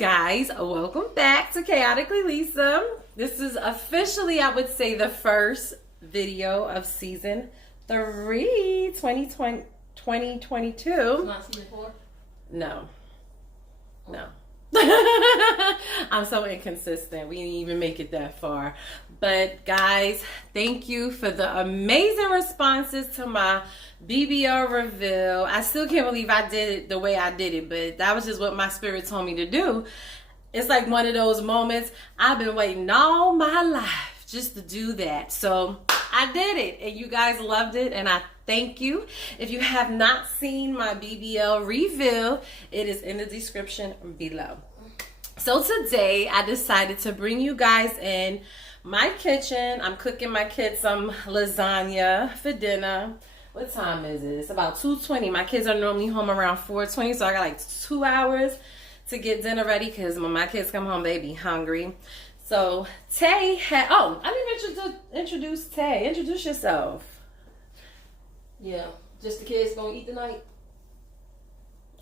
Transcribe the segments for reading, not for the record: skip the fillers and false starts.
Guys, welcome back to Chaotically Lisa. This is officially, I would say, the first video of season 3, 2022. Not season 4? No. I'm so inconsistent. We didn't even make it that far. But guys, thank you for the amazing responses to my BBL reveal. I still can't believe I did it the way I did it, but that was just what my spirit told me to do. It's like one of those moments I've been waiting all my life just to do that. So I did it, and you guys loved it, and I thank you. If you have not seen my BBL reveal, it is in the description below. So today I decided to bring you guys in my kitchen. I'm cooking my kids some lasagna for dinner. What time is it? It's about 2:20. My kids are normally home around 4:20, so I got like 2 hours to get dinner ready because when my kids come home, they be hungry. So Tay had, I didn't even introduce Tay. Introduce yourself. Yeah, just the kids gonna eat tonight.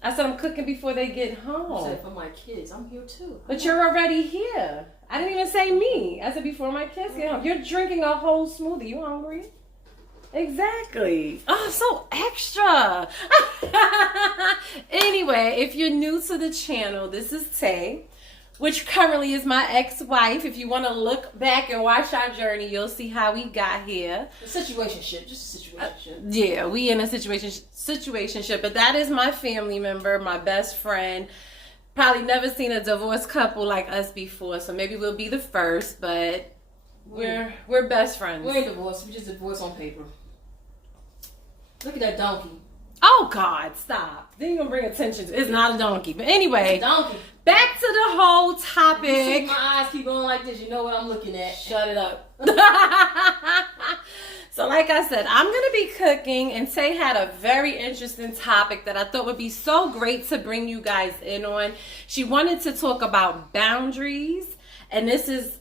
I said I'm cooking before they get home. You said for my kids, I'm here too. But you're already here. I didn't even say me. I said before my kids get home. You're drinking a whole smoothie. You hungry? Exactly. Oh, so extra. Anyway, if you're new to the channel, this is Tay, which currently is my ex-wife. If you want to look back and watch our journey, you'll see how we got here. A situationship, just a situationship. Yeah, we in a situationship, but that is my family member, my best friend. Probably never seen a divorced couple like us before, so maybe we'll be the first, but we're best friends. We ain't divorced, we just divorced on paper. Look at that donkey. Oh God, stop. Then you're gonna bring attention to it's not a donkey. But anyway, It's a donkey. Back to the whole topic. You see my eyes keep going like this, you know what I'm looking at. Shut it up. So like I said, I'm going to be cooking, and Tay had a very interesting topic that I thought would be so great to bring you guys in on. She wanted to talk about boundaries, and this is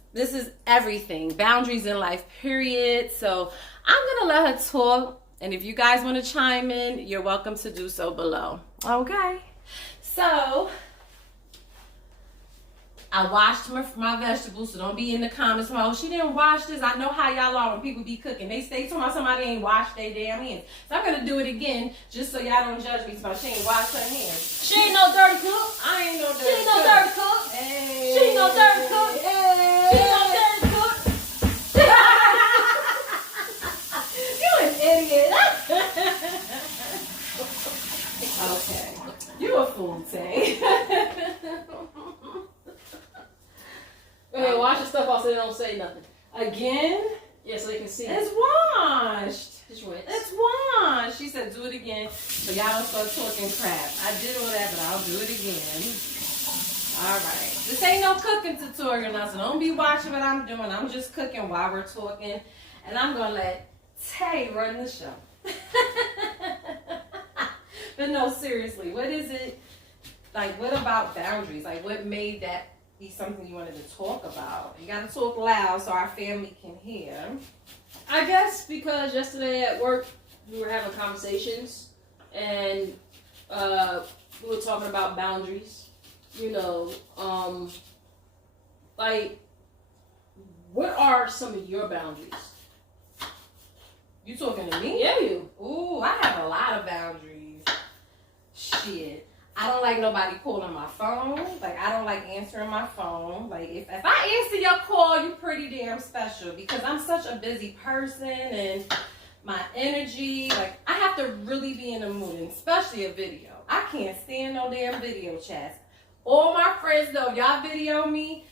everything. Boundaries in life, period. So I'm going to let her talk, and if you guys want to chime in, you're welcome to do so below. Okay. So I washed my vegetables, so don't be in the comments. Oh, she didn't wash this. I know how y'all are when people be cooking. They stay talking about somebody ain't washed their damn hands. So I'm going to do it again just so y'all don't judge me because she ain't washed her hands. She ain't no dirty cook. I ain't no dirty cook. She ain't no dirty cook. Hey. She ain't no dirty cook. Hey. She ain't no dirty cook. You an idiot. Okay. You a fool, Tay. Okay, wash your stuff off so they don't say nothing. Again? Yeah, so they can see. It's washed. Just rinse. It's washed. She said do it again so y'all don't start talking crap. I did all that, but I'll do it again. Alright. This ain't no cooking tutorial now, so don't be watching what I'm doing. I'm just cooking while we're talking. And I'm going to let Tay run the show. But no, seriously, what is it? Like, what about boundaries? Like, what made that be something you wanted to talk about? You got to talk loud so our family can hear. I guess because yesterday at work we were having conversations and we were talking about boundaries. You know, like, what are some of your boundaries? You talking to me? Yeah, you. Ooh, I have a lot of boundaries. Shit. I don't like nobody calling my phone. Like, I don't like answering my phone. Like, if I answer your call, you're pretty damn special because I'm such a busy person and my energy, like, I have to really be in the mood, and especially a video. I can't stand no damn video chats. All my friends know, if y'all video me,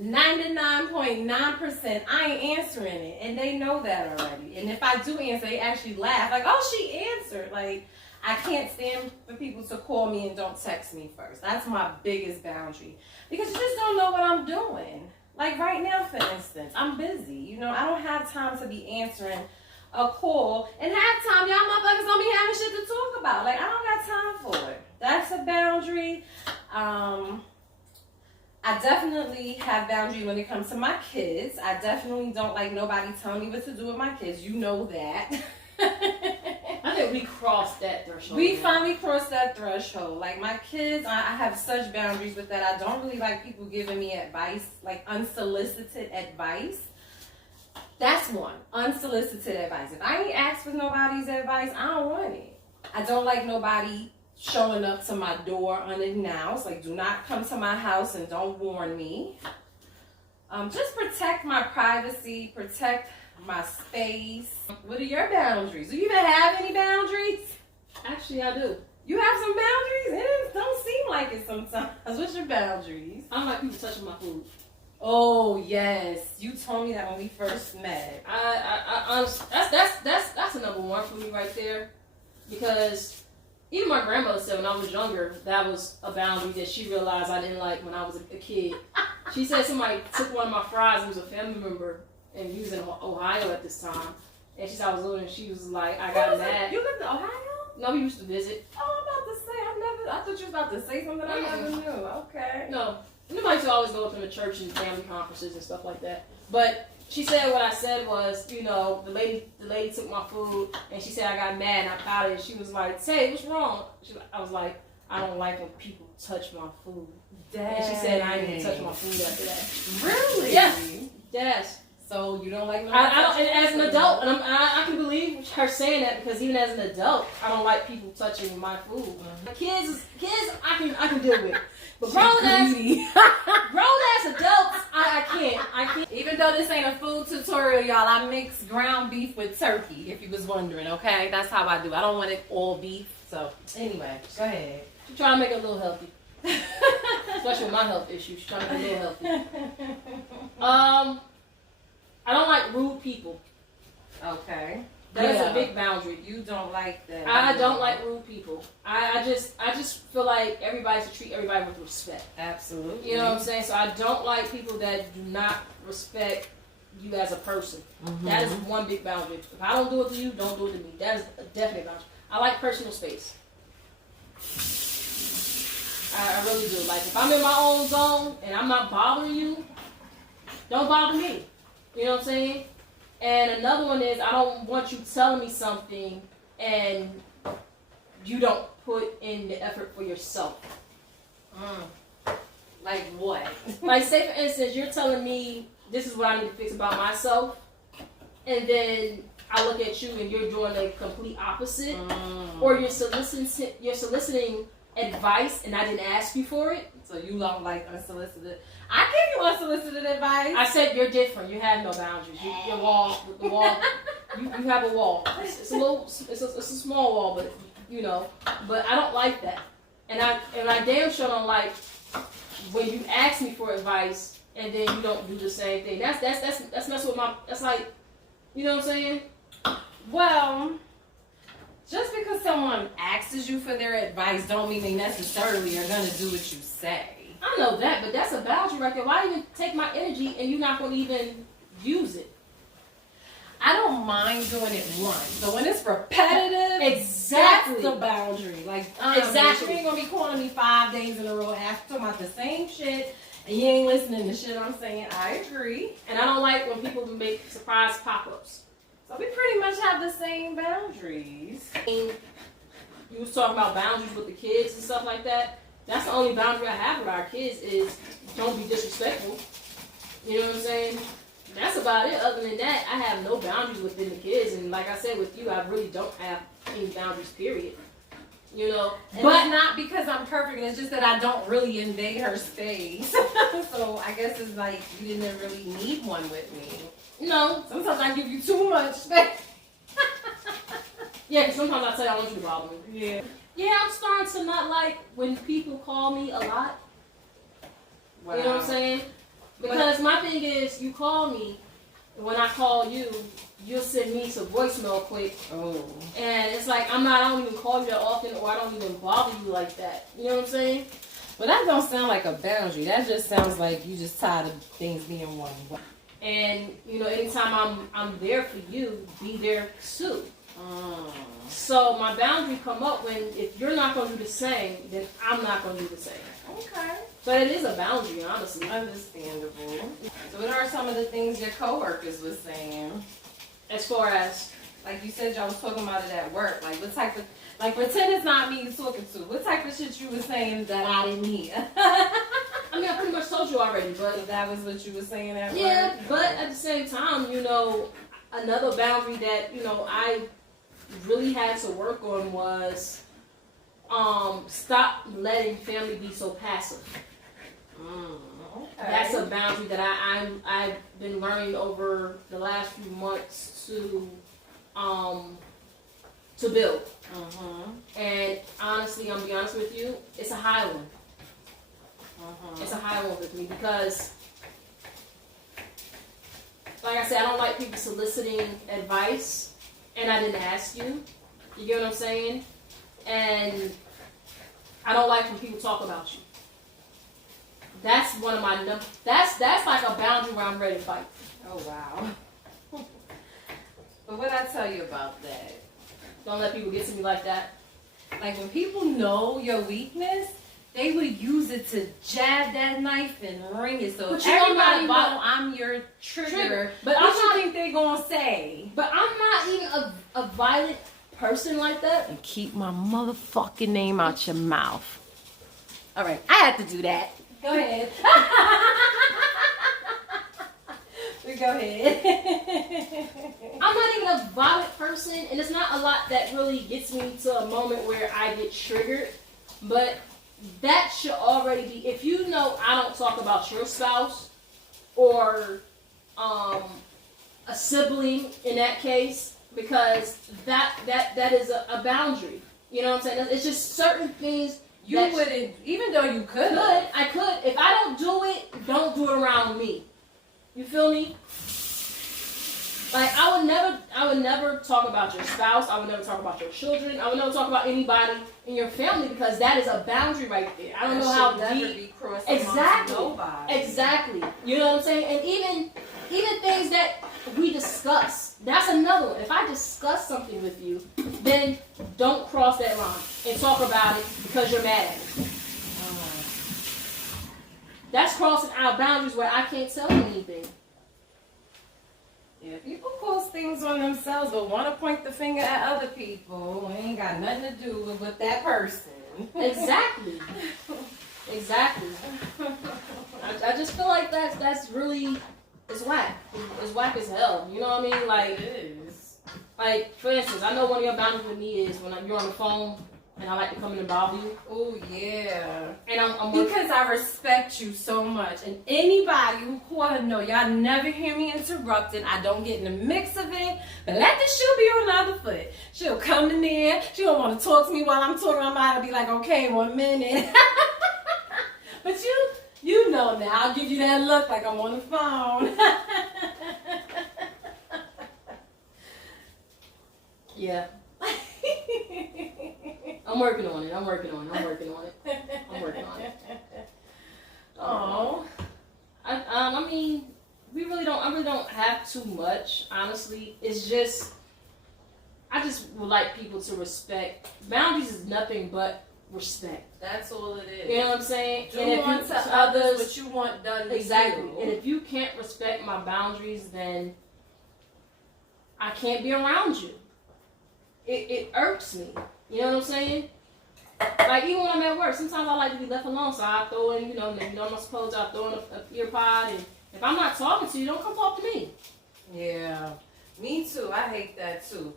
99.9% I ain't answering it, and they know that already. And if I do answer, they actually laugh, like, oh, she answered. Like, I can't stand for people to call me and don't text me first. That's my biggest boundary. Because you just don't know what I'm doing. Like right now, for instance, I'm busy. You know, I don't have time to be answering a call. And half time, y'all motherfuckers don't be having shit to talk about. Like, I don't got time for it. That's a boundary. I definitely have boundaries when it comes to my kids. I definitely don't like nobody telling me what to do with my kids. You know that. I think we crossed that threshold. We finally crossed that threshold. Like my kids, I have such boundaries with that. I don't really like people giving me advice, like unsolicited advice. That's one. Unsolicited advice. If I ain't asked for nobody's advice, I don't want it. I don't like nobody showing up to my door unannounced. Like, do not come to my house and don't warn me. Just protect my privacy, protect my space. What are your boundaries? Do you even have any boundaries? Actually, I do. You have some boundaries? It don't seem like it sometimes. What's your boundaries? I don't like people touching my food. Oh yes, you told me that when we first met. That's a number one for me right there, because even my grandmother said when I was younger that was a boundary that she realized I didn't like when I was a kid. She said somebody took one of my fries. It was a family member, and he was in Ohio at this time. And she said I was little, and she was like, I got mad. You lived in Ohio? No, we used to visit. Oh, I'm about to say, I thought you was about to say something I never knew. Okay. No. Nobody used to always go up to the church and family conferences and stuff like that. But she said what I said was, you know, the lady took my food, and she said I got mad and I pouted, and she was like, "Say, what's wrong?" I was like, "I don't like when people touch my food." Dang. And she said I didn't touch my food after that. Really? Yeah. Yes. So you don't like? I don't. And as an adult, and I can believe her saying that, because even as an adult, I don't like people touching my food. Mm-hmm. Kids, I can deal with. But grown ass adults, I can't. Even though this ain't a food tutorial, y'all, I mix ground beef with turkey, if you was wondering, okay? That's how I do. I don't want it all beef. So, anyway, go ahead. She's trying to make it a little healthy. Especially with my health issues. She's trying to make it a little healthy. I don't like rude people. Okay. That is a big boundary. You don't like that. I don't like rude people. I just feel like everybody should treat everybody with respect. Absolutely. You know what I'm saying? So I don't like people that do not respect you as a person. Mm-hmm. That is one big boundary. If I don't do it to you, don't do it to me. That is a definite boundary. I like personal space. I really do. Like, if I'm in my own zone and I'm not bothering you, don't bother me. You know what I'm saying? And another one is, I don't want you telling me something and you don't put in the effort for yourself. Like what? Like, say for instance, you're telling me this is what I need to fix about myself, and then I look at you and you're doing the complete opposite, or you're soliciting advice and I didn't ask you for it. So you don't like unsolicited? I give you unsolicited advice. I said you're different. You have no boundaries. Your wall, the wall. You have a wall. It's a small wall, but you know. But I don't like that, and I damn sure don't like when you ask me for advice and then you don't do the same thing. That's messing with my. That's like, you know what I'm saying? Well, just because someone asks you for their advice don't mean they necessarily are gonna do what you say. I know that, but that's a boundary right there. Why even take my energy and you're not going to even use it? I don't mind doing it once, but when it's repetitive, exactly, that's the boundary. Like, exactly, you ain't gonna be calling me 5 days in a row asking about the same shit, and you ain't listening to shit I'm saying. I agree, and I don't like when people make surprise pop-ups. So we pretty much have the same boundaries. You was talking about boundaries with the kids and stuff like that. That's the only boundary I have with our kids is don't be disrespectful. You know what I'm saying? That's about it. Other than that, I have no boundaries within the kids. And like I said, with you, I really don't have any boundaries, period. You know? But not because I'm perfect. It's just that I don't really invade her space. So I guess it's like you didn't really need one with me. No. Sometimes I give you too much space. Yeah, because sometimes I tell you I want you to bother me. Yeah. Yeah, I'm starting to not like when people call me a lot. Wow. You know what I'm saying? Because my thing is, you call me, and when I call you, you'll send me to voicemail quick. Oh. And it's like, I don't even call you that often, or I don't even bother you like that. You know what I'm saying? Well, that don't sound like a boundary. That just sounds like you just tired of things being one way. And, you know, anytime I'm there for you, be there too. So my boundary come up when if you're not going to do the same, then I'm not going to do the same. Okay. So it is a boundary, honestly. Understandable. So what are some of the things your coworkers was saying? As far as? Like you said, y'all was talking about it at work. Like what type of, like pretend it's not me you talking to. What type of shit you was saying that I didn't hear? I mean, I pretty much told you already, but that was what you was saying at work. Yeah, but at the same time, you know, another boundary that, you know, I really had to work on was stop letting family be so passive. Okay. That's a boundary that I've been learning over the last few months to build. And honestly, I'm gonna be honest with you, it's a high one. It's a high one with me because, like I said, I don't like people soliciting advice, and I didn't ask you. You get what I'm saying? And I don't like when people talk about you. That's one of my that's like a boundary where I'm ready to fight. Oh wow. But what I tell you about that? Don't let people get to me like that. Like when people know your weakness, they would use it to jab that knife and ring it. So But everybody know I'm your trigger. But what you think they're gonna say? But I'm not even a violent person like that. And keep my motherfucking name out your mouth. All right, I had to do that. Go ahead. Go ahead. I'm not even a violent person, and it's not a lot that really gets me to a moment where I get triggered. But that should already be, if you know I don't talk about your spouse or a sibling in that case, because that is a boundary. You know what I'm saying? It's just certain things. You wouldn't, even though you could. I could. If I don't do it, don't do it around me. You feel me? Like I would never talk about your spouse. I would never talk about your children. I would never talk about anybody in your family because that is a boundary right there. I don't know how deep. Exactly. Nobody. Exactly. You know what I'm saying? And even things that we discuss. That's another one. If I discuss something with you, then don't cross that line and talk about it because you're mad at me. That's crossing our boundaries where I can't tell you anything. Yeah, people post things on themselves but want to point the finger at other people. It ain't got nothing to do with that person. Exactly. Exactly. I just feel like that's really, it's whack. It's whack as hell. You know what I mean? Like, it is. Like, for instance, I know one of your boundaries with me is when you're on the phone and I like to come in and bother you. Oh, yeah. And I'm because I respect you so much. And anybody who ought to know, y'all never hear me interrupting. I don't get in the mix of it. But let this shoe be on the other foot. She'll come in there. She don't want to talk to me while I'm talking. I'm about to be like, okay, 1 minute. But you know now. I'll give you that look like I'm on the phone. Yeah. I'm working on it. I'm working on it. Oh. I mean, I really don't have too much, honestly. It's just, I just would like people to respect. Boundaries is nothing but respect. That's all it is. You know what I'm saying? Do unto others what you want done to exactly. you. And if you can't respect my boundaries, then I can't be around you. It irks me. You know what I'm saying? Like, even when I'm at work, sometimes I like to be left alone, so I throw in, I'm not supposed to, I throw in a ear pod, and if I'm not talking to you, don't come talk to me. Yeah, me too. I hate that too.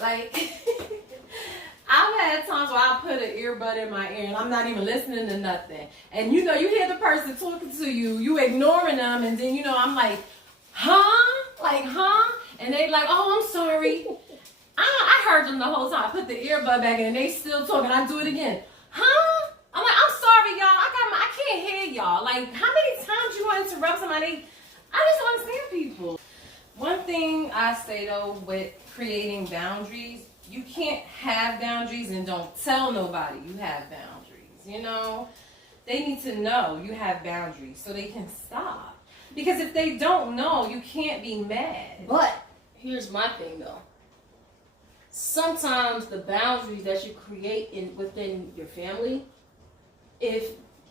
Like, I've had times where I put an earbud in my ear and I'm not even listening to nothing. And you hear the person talking to you, you ignoring them, and then I'm like, huh? Like, huh? And they like, oh, I'm sorry. I heard them the whole time. I put the earbud back in and they still talking. I do it again. Huh? I'm like, I'm sorry, y'all. I can't hear y'all. Like, how many times you want to interrupt somebody? I just don't understand people. One thing I say, though, with creating boundaries, you can't have boundaries and don't tell nobody you have boundaries, They need to know you have boundaries so they can stop. Because if they don't know, you can't be mad. But here's my thing, though. Sometimes the boundaries that you create within your family, if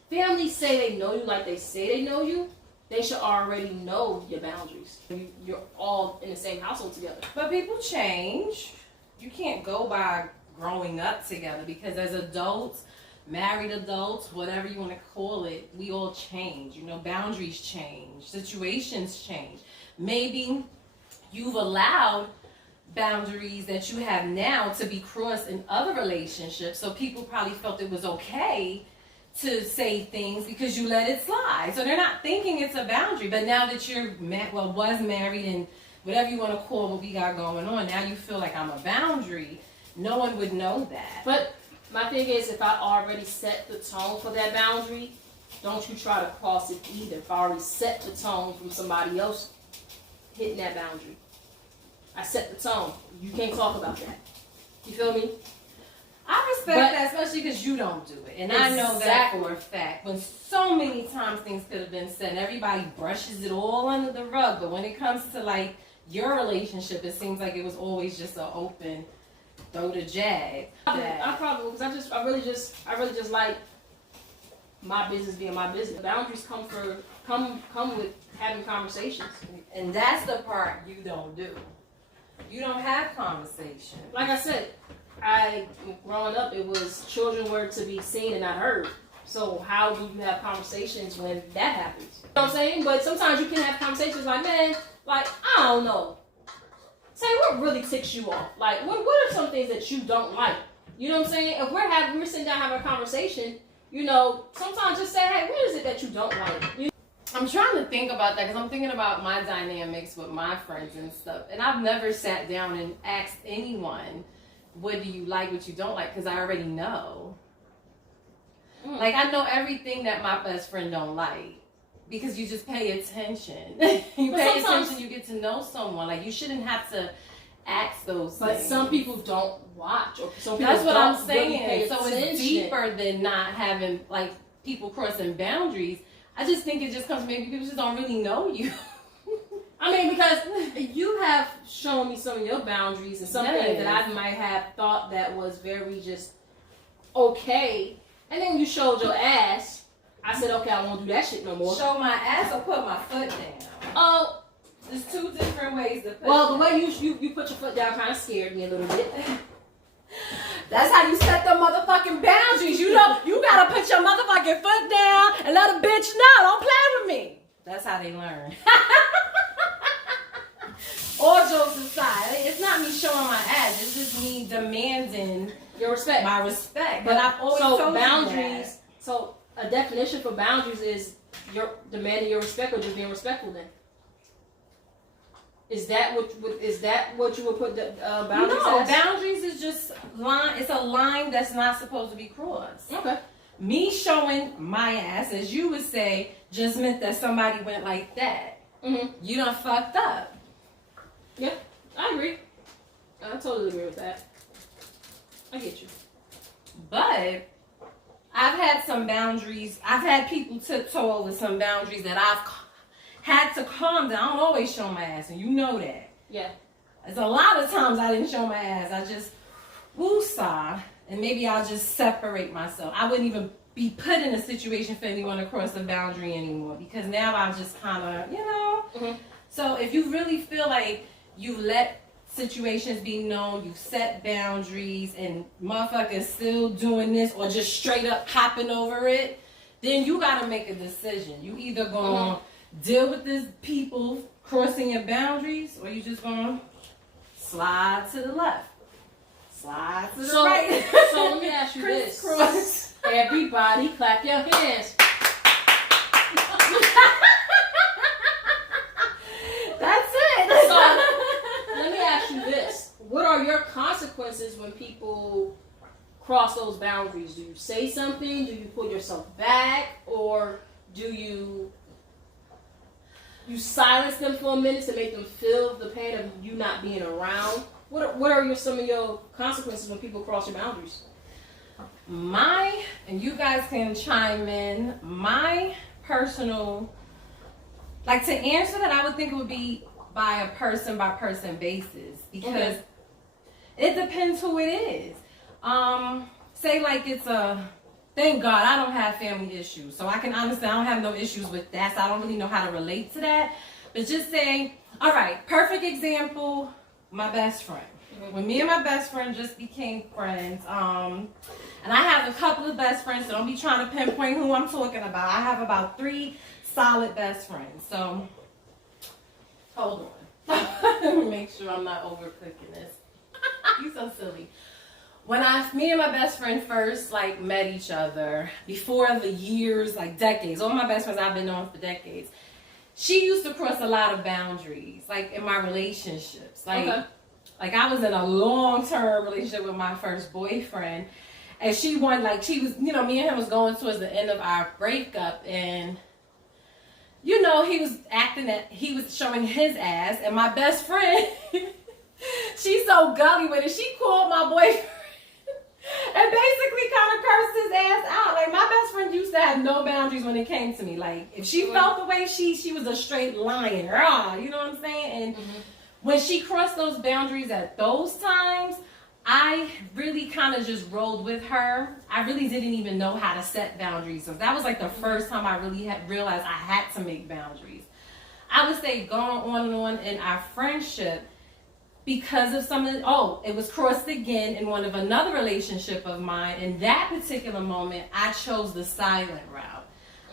family say they know you like they say they know you, they should already know your boundaries. You're all in the same household together. But people change. You can't go by growing up together, because as adults, married adults, whatever you want to call it, we all change. You know, boundaries change, situations change. Maybe you've allowed boundaries that you have now to be crossed in other relationships, so people probably felt it was okay to say things because you let it slide. So they're not thinking it's a boundary. But now that you're was married and whatever you want to call what we got going on, now you feel like I'm a boundary. No one would know that. But my thing is, if I already set the tone for that boundary, don't you try to cross it either. If I already set the tone from somebody else hitting that boundary, I set the tone. You can't talk about that. You feel me? I respect that, especially because you don't do it. And I know that for a fact. When so many times things could have been said, and everybody brushes it all under the rug. But when it comes to like your relationship, it seems like it was always just an open throw the jab. I probably, because I really just like my business being my business. Boundaries come with having conversations. And that's the part you don't do. You don't have conversation. Like I said, growing up, it was children were to be seen and not heard. So how do you have conversations when that happens? You know what I'm saying? But sometimes you can have conversations like, man, like, I don't know. Say what really ticks you off. Like, what are some things that you don't like? You know what I'm saying? If we're sitting down having a conversation, you know, sometimes just say, hey, what is it that you don't like? I'm trying to think about that because I'm thinking about my dynamics with my friends and stuff. And I've never sat down and asked anyone, what do you like, what you don't like, because I already know. Like, I know everything that my best friend don't like because you just pay attention. You pay attention, you get to know someone. Like, you shouldn't have to ask those but things. some people don't watch. Or some people That's what I'm saying. Really so it's deeper than not having, like, people crossing boundaries. I just think it just comes, maybe people just don't really know you. I mean, because you have shown me some of your boundaries and something that I might have thought that was very just okay. And then you showed your ass. I said, okay, I won't do that shit no more. Show my ass or put my foot down? Oh. There's two different ways to put Well, the way you put your foot down kind of scared me a little bit. That's how you set the motherfucking boundaries. You know, you gotta put your motherfucking foot down and let a bitch know. Don't play with me. That's how they learn. All jokes aside, it's not me showing my ass. It's just me demanding your respect. My respect. But I've always told boundaries. You that. So a definition for boundaries is you're demanding your respect or just being respectful. Then is that what you would put the boundaries? No, as? boundaries is just line. It's a line that's not supposed to be crossed. Okay. Me showing my ass, as you would say, just meant that somebody went like that. Mm-hmm. You done fucked up. Yeah, I agree. I totally agree with that. I get you. But I've had some boundaries. I've had people tiptoe over some boundaries that I've had to calm down. I don't always show my ass, and you know that. Yeah. There's a lot of times I didn't show my ass. I just woosah, and maybe I'll just separate myself. I wouldn't even be put in a situation for anyone to cross the boundary anymore because now I'm just kind of, you know. Mm-hmm. So if you really feel like you let situations be known, you set boundaries, and motherfuckers still doing this or just straight up hopping over it, then you gotta make a decision. You either gonna deal with these people crossing your boundaries, or you just gonna slide to the left, slide to the right. So let me ask you this: cross. Everybody, clap your hands. That's it. So let me ask you this: what are your consequences when people cross those boundaries? Do you say something? Do you pull yourself back, or do you silence them for a minute to make them feel the pain of you not being around? What are some of your consequences when people cross your boundaries? And you guys can chime in, my personal, like, to answer that, I would think it would be by a person by person basis, because it depends who it is. Say like it's a Thank God I don't have family issues. So I can honestly, I don't have no issues with that. So I don't really know how to relate to that. But just saying, all right, perfect example, my best friend. When me and my best friend just became friends, and I have a couple of best friends, so don't be trying to pinpoint who I'm talking about. I have about 3 solid best friends. So, hold on. Let me make sure I'm not overcooking this. You so silly. When me and my best friend first like met each other, before the years, like decades, all my best friends I've been known for decades, she used to cross a lot of boundaries, like in my relationships. Like I was in a long-term relationship with my first boyfriend, and she was, me and him was going towards the end of our breakup, and he was acting that he was showing his ass, and my best friend, she's so gully with it. She called my boyfriend and basically kind of cursed his ass out. Like, my best friend used to have no boundaries when it came to me. Like, if she felt the way she was a straight lion. You know what I'm saying? And when she crossed those boundaries at those times, I really kind of just rolled with her. I really didn't even know how to set boundaries. So that was like the first time I really realized I had to make boundaries. I would say going on and on in our friendship, because of it was crossed again in one of another relationship of mine. In that particular moment, I chose the silent route.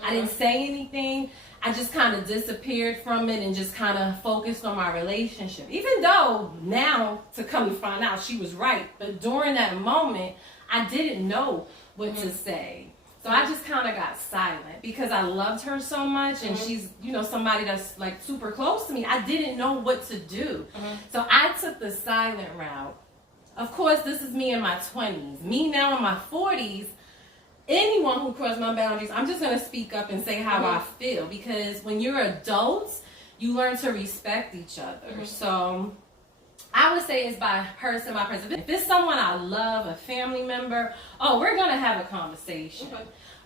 I didn't say anything. I just kind of disappeared from it and just kind of focused on my relationship. Even though now, to come to find out, she was right. But during that moment, I didn't know what to say. So I just kind of got silent because I loved her so much, and she's, somebody that's like super close to me. I didn't know what to do. So I took the silent route. Of course, this is me in my 20s. Me now in my 40s, anyone who crossed my boundaries, I'm just going to speak up and say how I feel, because when you're adults, you learn to respect each other. So I would say it's by person by person. If it's someone I love, a family member, we're going to have a conversation.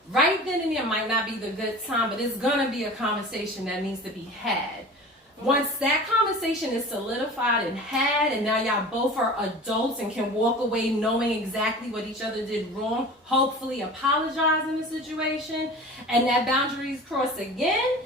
Right then and there might not be the good time, but it's going to be a conversation that needs to be had. Once that conversation is solidified and had, and now y'all both are adults and can walk away knowing exactly what each other did wrong, hopefully apologize in the situation, and that boundaries cross again,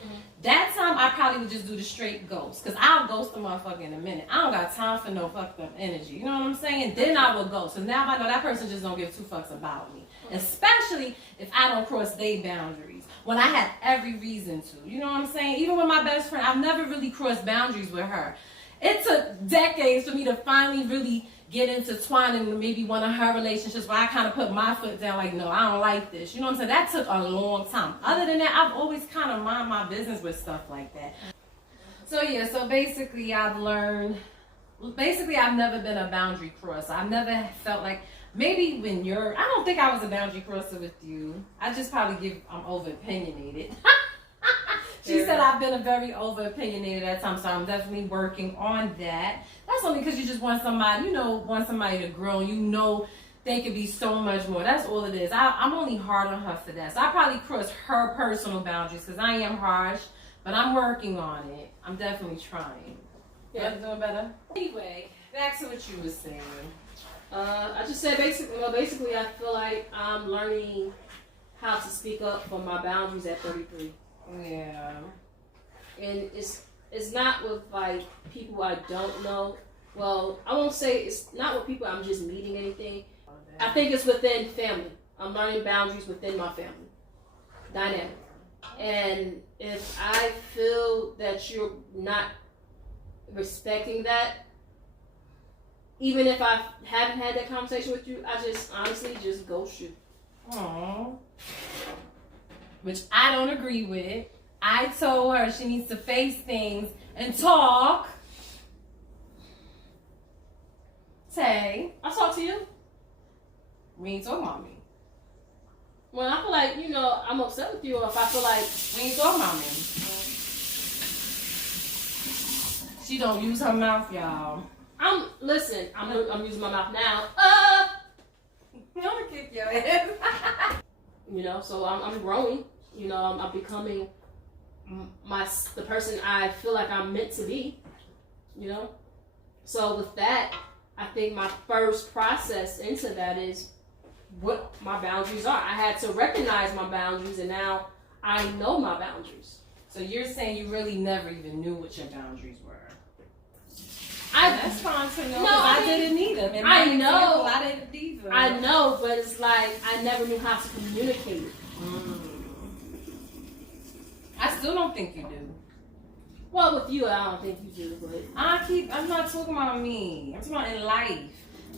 that time I probably would just do the straight ghost. Because I'll ghost the motherfucker in a minute. I don't got time for no fucked up energy. You know what I'm saying? Then I will ghost. So now I know that person just don't give 2 fucks about me. Especially if I don't cross their boundaries. When I had every reason to. You know what I'm saying? Even with my best friend, I've never really crossed boundaries with her. It took decades for me to finally really get intertwined in maybe one of her relationships where I kind of put my foot down, like, no, I don't like this. You know what I'm saying? That took a long time. Other than that, I've always kind of mind my business with stuff like that. So basically I've learned, I've never been a boundary crosser. I've never felt like, maybe I don't think I was a boundary crosser with you. I just probably I'm over opinionated. She said I've been a very over opinionated at times, so I'm definitely working on that. That's only because you just want somebody, to grow. They could be so much more. That's all it is. I'm only hard on her for that. So I probably cross her personal boundaries because I am harsh, but I'm working on it. I'm definitely trying. Yeah, doing better. Anyway, back to what you were saying. I just said basically I feel like I'm learning how to speak up for my boundaries at 33. Yeah. And it's not with like people I don't know. Well, I won't say it's not with people I'm just meeting anything. I think it's within family. I'm learning boundaries within my family dynamic. And if I feel that you're not respecting that, even if I haven't had that conversation with you, I just honestly just ghost you. Aww. Which I don't agree with. I told her she needs to face things and talk. Tay. I talk to you. We ain't talking about me. When I feel like, I'm upset with you, or if I feel like we ain't talking about me. She don't use her mouth, y'all. I'm using my mouth now. I'm gonna kick your ass. So I'm growing. I'm becoming the person I feel like I'm meant to be. So with that, I think my first process into that is what my boundaries are. I had to recognize my boundaries, and now I know my boundaries. So you're saying you really never even knew what your boundaries were? That's fine to know. No, I didn't need them. In I my know. example, I didn't need them. I know, but it's like I never knew how to communicate. I still don't think you do. Well, with you, I don't think you do, but I'm not talking about me. I'm talking about in life,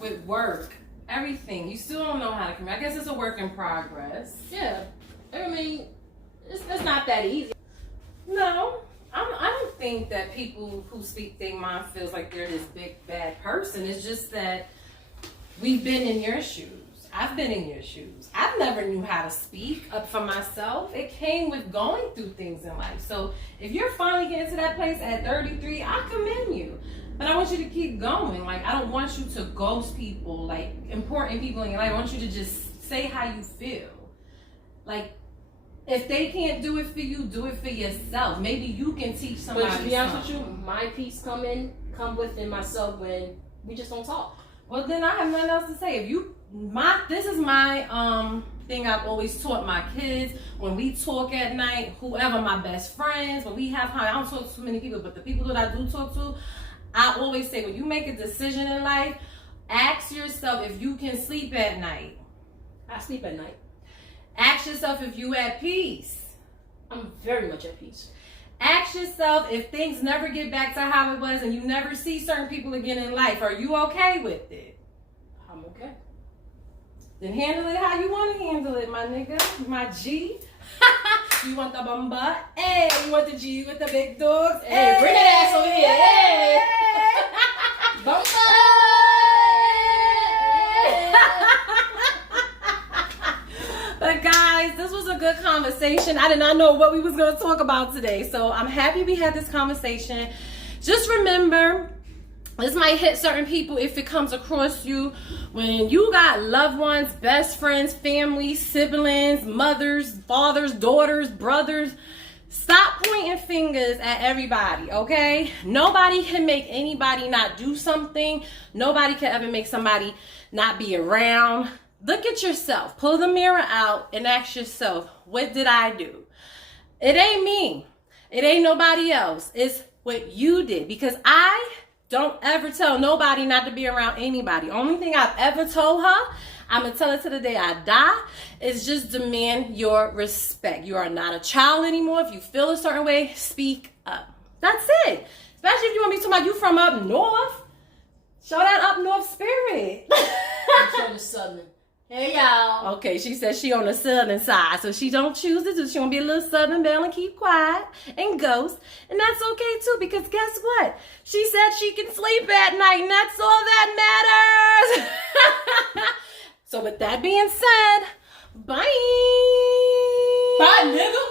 with work, everything. You still don't know how to communicate. I guess it's a work in progress. yeah. I mean, it's not that easy. No, I don't think that people who speak their mind feels like they're this big bad person. It's just that we've been in your shoes. I've been in your shoes. I never knew how to speak up for myself. It came with going through things in life. So if you're finally getting to that place at 33, I commend you. But I want you to keep going. Like, I don't want you to ghost people, like important people in your life. I want you to just say how you feel. Like, if they can't do it for you, do it for yourself. Maybe you can teach somebody. But to be honest with you, my peace come within myself when we just don't talk. Well, then I have nothing else to say. This is my thing I've always taught my kids. When we talk at night, whoever my best friends, when we have I don't talk to too many people, but the people that I do talk to, I always say, when you make a decision in life, ask yourself if you can sleep at night. I sleep at night. Ask yourself if you at peace. I'm very much at peace. Ask yourself if things never get back to how it was and you never see certain people again in life. Are you okay with it? I'm okay. Then handle it how you want to handle it, my nigga. My G. You want the bumba? Hey, you want the G with the big dogs? Hey, bring that ass over here. Hey. Bumba. But guys, this was a good conversation. I did not know what we was going to talk about today. So I'm happy we had this conversation. Just remember, this might hit certain people if it comes across you. When you got loved ones, best friends, family, siblings, mothers, fathers, daughters, brothers, stop pointing fingers at everybody, okay? Nobody can make anybody not do something. Nobody can ever make somebody not be around. Look at yourself. Pull the mirror out and ask yourself, what did I do? It ain't me. It ain't nobody else. It's what you did. Because I don't ever tell nobody not to be around anybody. Only thing I've ever told her, I'm going to tell her to the day I die, is just demand your respect. You are not a child anymore. If you feel a certain way, speak up. That's it. Especially if you want me to talk about you from up north. Show that up north spirit. I'm from the southern. Hey, y'all. Okay, she says she on the southern side, so she don't choose to do. She want to be a little southern belle and keep quiet and ghost, and that's okay too. Because guess what? She said she can sleep at night, and that's all that matters. So with that being said, bye. Bye, nigga.